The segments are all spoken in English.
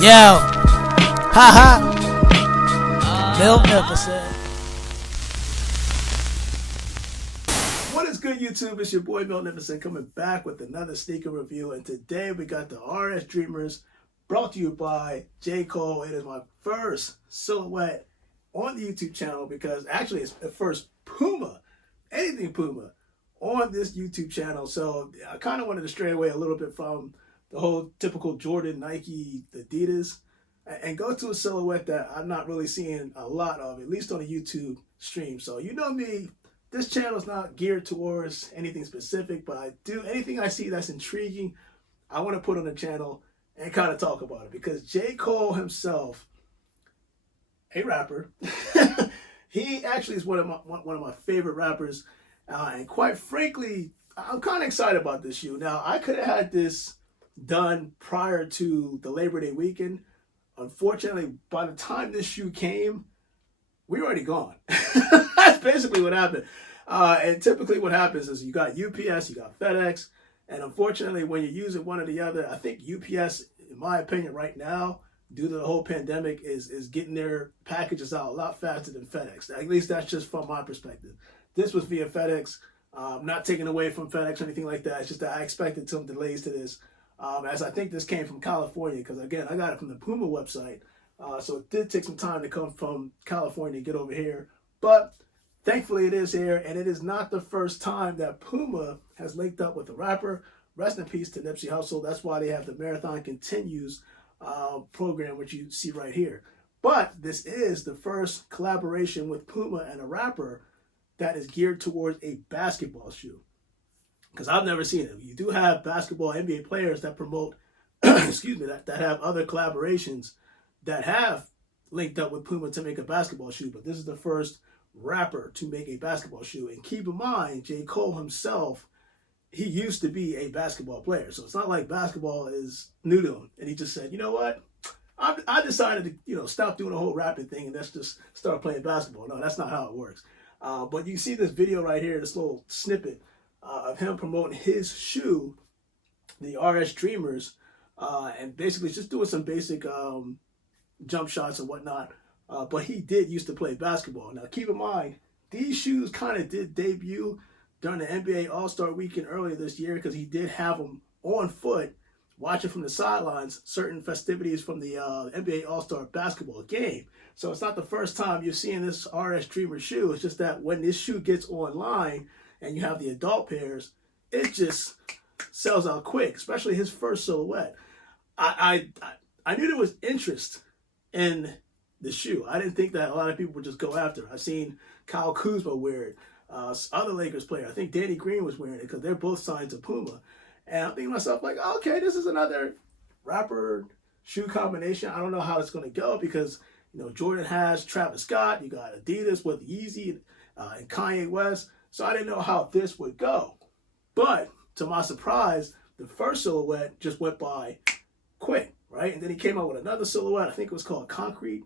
Yo, haha, Bill Nicholson. What is good, YouTube? It's your boy Bill Nicholson coming back with another sneaker review, and today we got the RS Dreamers brought to you by J. Cole. It is my first silhouette on the YouTube channel because actually it's the first Puma, anything Puma, on this YouTube channel. So I kind of wanted to stray away a little bit from the whole typical Jordan, Nike, Adidas, and go to a silhouette that I'm not really seeing a lot of, at least on a YouTube stream. So you know me, this channel is not geared towards anything specific, but I do anything I see that's intriguing, I want to put on the channel and kind of talk about it, because J. Cole himself, a rapper, he actually is one of my favorite rappers, and quite frankly, I'm kind of excited about this shoe. Now, I could have had this done prior to the Labor Day weekend. Unfortunately, by the time this shoe came, we were already gone. That's basically what happened. And typically what happens is you got UPS, you got FedEx, and unfortunately when you're using one or the other, I think UPS, in my opinion right now, due to the whole pandemic, is getting their packages out a lot faster than FedEx. At least that's just from my perspective. This was via FedEx. Not taken away from FedEx or anything like that. It's just that I expected some delays to this. As I think this came from California, because again, I got it from the Puma website. So it did take some time to come from California to get over here. But thankfully it is here, and it is not the first time that Puma has linked up with a rapper. Rest in peace to Nipsey Hussle. That's why they have the Marathon Continues program, which you see right here. But this is the first collaboration with Puma and a rapper that is geared towards a basketball shoe. Because I've never seen it. You do have basketball NBA players that promote, excuse me, that have other collaborations that have linked up with Puma to make a basketball shoe. But this is the first rapper to make a basketball shoe. And keep in mind, J. Cole himself, he used to be a basketball player. So it's not like basketball is new to him. And he just said, you know what? I decided to, stop doing the whole rapping thing and let's just start playing basketball. No, that's not how it works. But you see this video right here, this little snippet of him promoting his shoe, the RS Dreamers, and basically just doing some basic jump shots and whatnot. But he did used to play basketball. Now, keep in mind, these shoes kind of did debut during the NBA All-Star Weekend earlier this year, because he did have them on foot, watching from the sidelines certain festivities from the NBA All-Star basketball game. So it's not the first time you're seeing this RS Dreamer shoe. It's just that when this shoe gets online and you have the adult pairs, it just sells out quick, especially his first silhouette. I knew there was interest in the shoe. I didn't think that a lot of people would just go after it. I've seen Kyle Kuzma wear it. Other Lakers player, I think Danny Green was wearing it, because they're both signed to Puma. And I'm thinking to myself, like, okay, this is another rapper shoe combination. I don't know how it's going to go, because Jordan has Travis Scott, you got Adidas with Yeezy and Kanye West. So I didn't know how this would go. But to my surprise, the first silhouette just went by quick, right? And then he came out with another silhouette. I think it was called Concrete.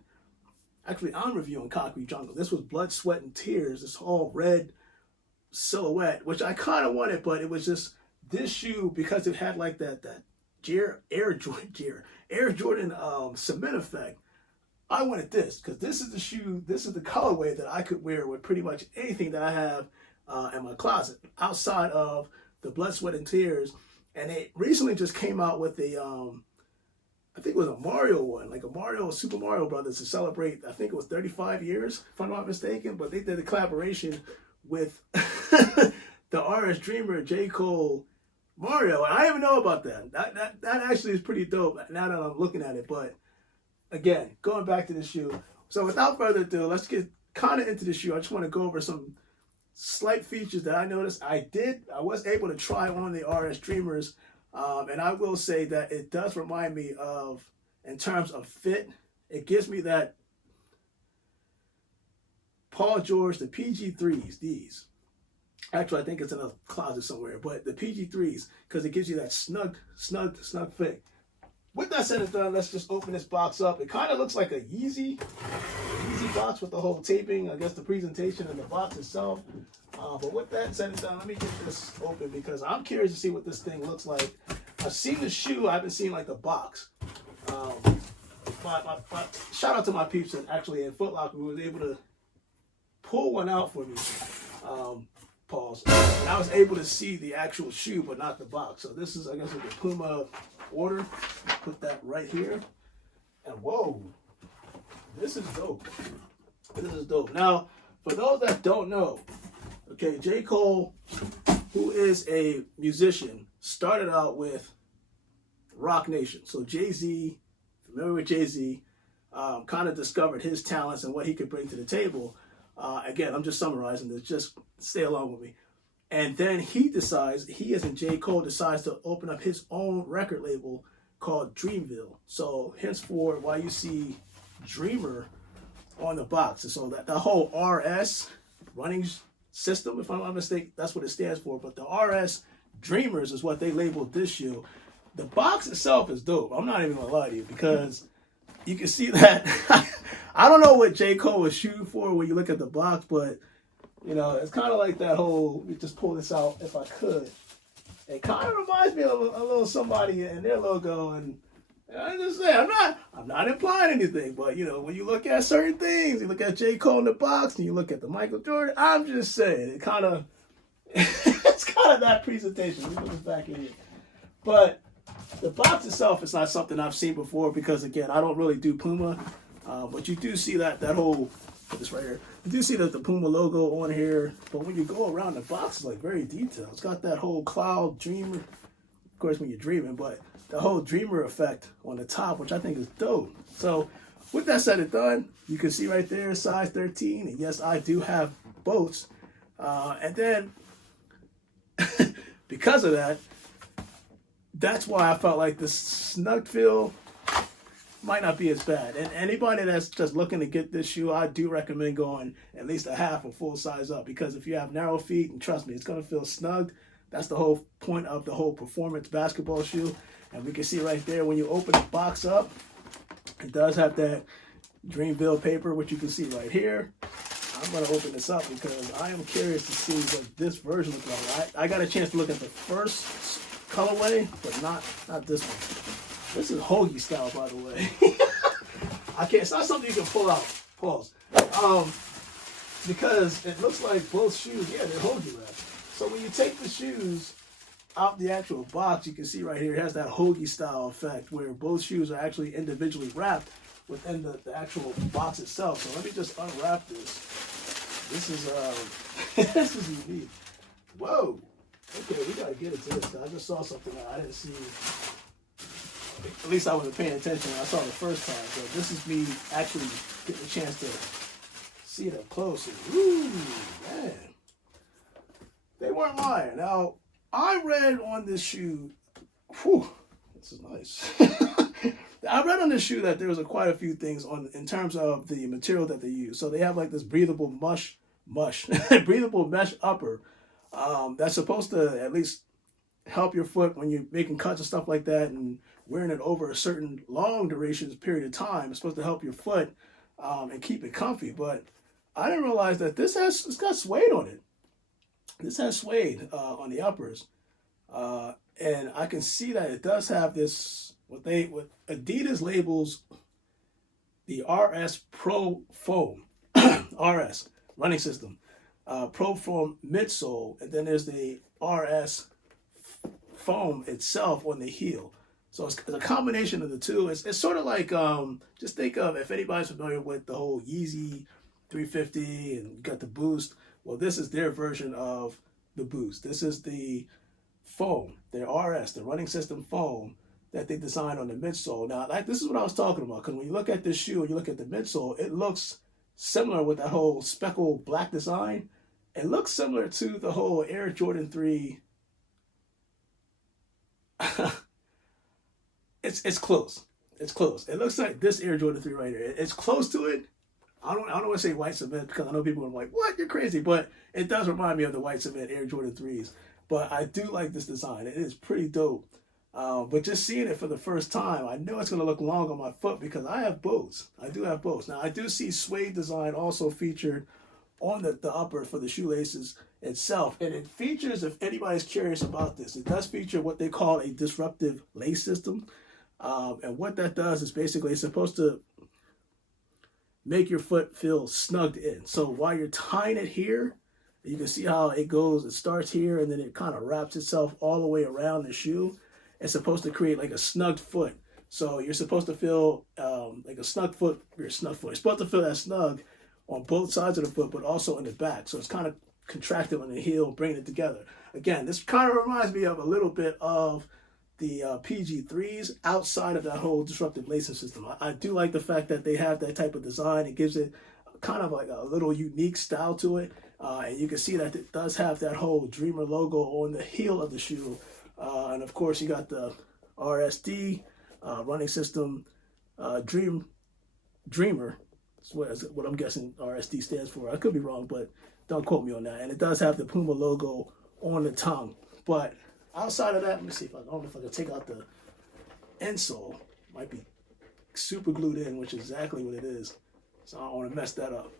Actually, I'm reviewing Concrete Jungle. This was Blood, Sweat, and Tears. This whole red silhouette, which I kind of wanted, but it was just this shoe, because it had like that Air Jordan cement effect. I wanted this, because this is the shoe, this is the colorway that I could wear with pretty much anything that I have in my closet, outside of the Blood, Sweat, and Tears. And it recently just came out with a, I think it was a Mario one, like a Super Mario Brothers, to celebrate, I think it was 35 years, if I'm not mistaken. But they did a collaboration with the RS Dreamer, J. Cole, Mario. And I didn't even know about that. That actually is pretty dope now that I'm looking at it. But again, going back to the shoe. So without further ado, let's get kind of into the shoe. I just want to go over some slight features that I noticed. I was able to try on the RS Dreamers, and I will say that it does remind me of, in terms of fit, it gives me that Paul George, the PG3s, these. Actually, I think it's in a closet somewhere, but the PG3s, because it gives you that snug fit. With that said and done, let's just open this box up. It kind of looks like a Yeezy box with the whole taping, I guess the presentation and the box itself. But with that said and done, let me get this open, because I'm curious to see what this thing looks like. I've seen the shoe, I haven't seen like the box. shout out to my peeps and actually in Foot Locker who was able to pull one out for me. Pause. And I was able to see the actual shoe, but not the box. So this is, I guess, the Puma order. Put that right here. And whoa, this is dope. This is dope. Now, for those that don't know, okay, J. Cole, who is a musician, started out with Rock Nation. So Jay-Z, familiar with Jay-Z, kind of discovered his talents and what he could bring to the table. Again, I'm just summarizing this. Just stay along with me. And then he as in J. Cole, decides to open up his own record label called Dreamville. So henceforth, why you see Dreamer on the box. And so that the whole RS, running system, if I'm not mistaken, that's what it stands for. But the RS Dreamers is what they labeled this shoe. The box itself is dope. I'm not even going to lie to you because you can see that. I don't know what J. Cole was shooting for when you look at the box, but, you know, it's kind of like that whole, let me just pull this out if I could. It kind of reminds me of a little somebody and their logo. And I just say, I'm not implying anything, but, you know, when you look at certain things, you look at J. Cole in the box and you look at the Michael Jordan, I'm just saying, it kind of, it's kind of that presentation. Let me put this back in here. But the box itself is not something I've seen before because, again, I don't really do Puma. But you do see that whole, put this right here, you do see the Puma logo on here. But when you go around, the box is like very detailed. It's got that whole cloud dreamer, of course, when you're dreaming, but the whole dreamer effect on the top, which I think is dope. So with that said and done, you can see right there, size 13. And yes, I do have boats. And then because of that, that's why I felt like the snug feel might not be as bad. And anybody that's just looking to get this shoe, I do recommend going at least a half or full size up, because if you have narrow feet, and trust me, it's going to feel snug. That's the whole point of the whole performance basketball shoe. And we can see right there when you open the box up, it does have that Dreamville paper, which you can see right here. I'm going to open this up because I am curious to see what this version looks like. I got a chance to look at the first colorway, but not this one. This is hoagie style, by the way. It's not something you can pull out. Pause. Because it looks like both shoes, yeah, they're hoagie wrapped. So when you take the shoes out the actual box, you can see right here, it has that hoagie style effect where both shoes are actually individually wrapped within the actual box itself. So let me just unwrap this. This is this is unique. Whoa. Okay, we gotta get into this. I just saw something that I didn't see. At least I wasn't paying attention when I saw it the first time. So this is me actually getting a chance to see it up close. And, ooh, man. They weren't lying. Now, I read on this shoe, whew, this is nice. I read on this shoe that there was quite a few things in terms of the material that they use. So they have like this breathable breathable mesh upper that's supposed to at least help your foot when you're making cuts and stuff like that, and wearing it over a certain long duration period of time. It's supposed to help your foot and keep it comfy. But I didn't realize that it's got suede on it. This has suede on the uppers, and I can see that it does have this what Adidas labels the RS Pro Foam, RS running system, Pro Foam midsole, and then there's the RS foam itself on the heel. So it's a combination of the two. It's sort of like, just think of, if anybody's familiar with the whole Yeezy 350 and you got the Boost, well, this is their version of the Boost. This is the foam, their RS, the running system foam that they designed on the midsole. Now, this is what I was talking about, because when you look at this shoe and you look at the midsole, it looks similar with that whole speckled black design. It looks similar to the whole Air Jordan 3. It's close. It's close. It looks like this Air Jordan 3 right here. It's close to it. I don't want to say white cement because I know people are like, what? You're crazy. But it does remind me of the white cement Air Jordan 3s. But I do like this design. It is pretty dope. But just seeing it for the first time, I know it's going to look long on my foot because I have both. I do have both. Now, I do see suede design also featured on the upper for the shoelaces itself. And it features, if anybody's curious about this, it does feature what they call a disruptive lace system. And what that does is basically it's supposed to make your foot feel snugged in. So while you're tying it here, you can see how it goes. It starts here and then it kind of wraps itself all the way around the shoe. It's supposed to create like a snugged foot. So you're supposed to feel like a snug foot. You're supposed to feel that snug on both sides of the foot, but also in the back. So it's kind of contracted on the heel, bringing it together. Again, this kind of reminds me of a little bit of the PG3s outside of that whole disruptive lacing system. I do like the fact that they have that type of design. It gives it kind of like a little unique style to it. And you can see that it does have that whole Dreamer logo on the heel of the shoe. And of course, you got the RSD running system Dreamer. That's what I'm guessing RSD stands for. I could be wrong, but don't quote me on that. And it does have the Puma logo on the tongue. But outside of that, let me see if I don't know if I can take out the insole. Might be super glued in, which is exactly what it is. So I don't want to mess that up.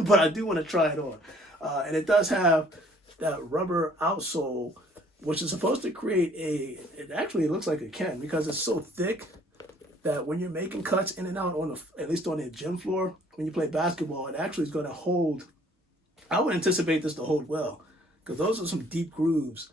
But I do want to try it on. And it does have that rubber outsole, which is supposed to create it actually looks like it can because it's so thick that when you're making cuts in and out on at least on the gym floor, when you play basketball, it actually is going to hold. I would anticipate this to hold well because those are some deep grooves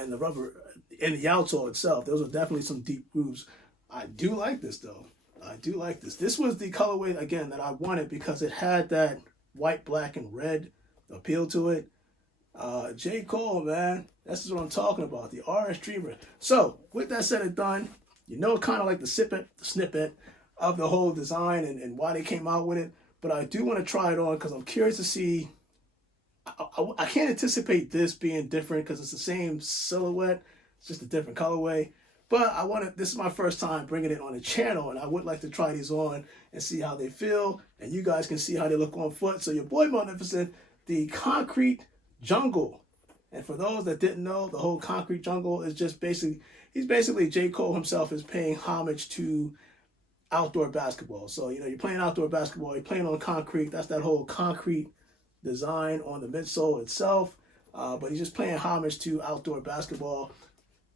in the rubber, in the outsole itself. Those are definitely some deep grooves. I do like this though. I do like this. This was the colorway, again, that I wanted because it had that white, black, and red appeal to it. J. Cole, man. This is what I'm talking about. The RS Dreamer. So, with that said and done, you know kind of like the snippet of the whole design and why they came out with it. But I do want to try it on because I'm curious to see. I can't anticipate this being different because it's the same silhouette. It's just a different colorway. But this is my first time bringing it on the channel, and I would like to try these on and see how they feel. And you guys can see how they look on foot. So your boy Magnificent, the Concrete Jungle. And for those that didn't know, the whole Concrete Jungle is just he's basically J. Cole himself is paying homage to outdoor basketball. So, you're playing outdoor basketball, you're playing on concrete. That's that whole concrete design on the midsole itself. But he's just paying homage to outdoor basketball.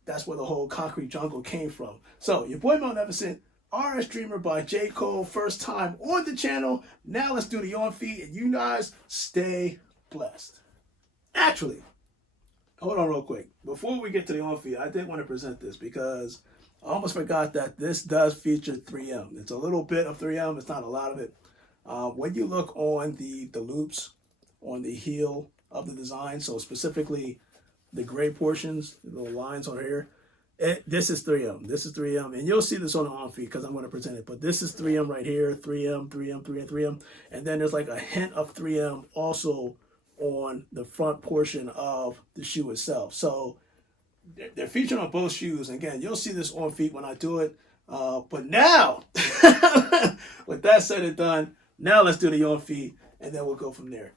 That's where the whole Concrete Jungle came from. So, your boy Magnificent, RS Dreamer by J. Cole, first time on the channel. Now let's do the on feet, and you guys stay blessed. Actually, hold on real quick. Before we get to the on feet, I did want to present this because I almost forgot that this does feature 3M. It's a little bit of 3M. It's not a lot of it. When you look on the loops on the heel of the design, so specifically the gray portions, the little lines on here, this is 3M. This is 3M. And you'll see this on the on feet because I'm going to present it. But this is 3M right here. 3M, 3M, 3M, 3M. And then there's like a hint of 3M also on the front portion of the shoe itself. So they're featured on both shoes. And again, you'll see this on feet when I do it. But now, with that said and done, now let's do the on feet and then we'll go from there.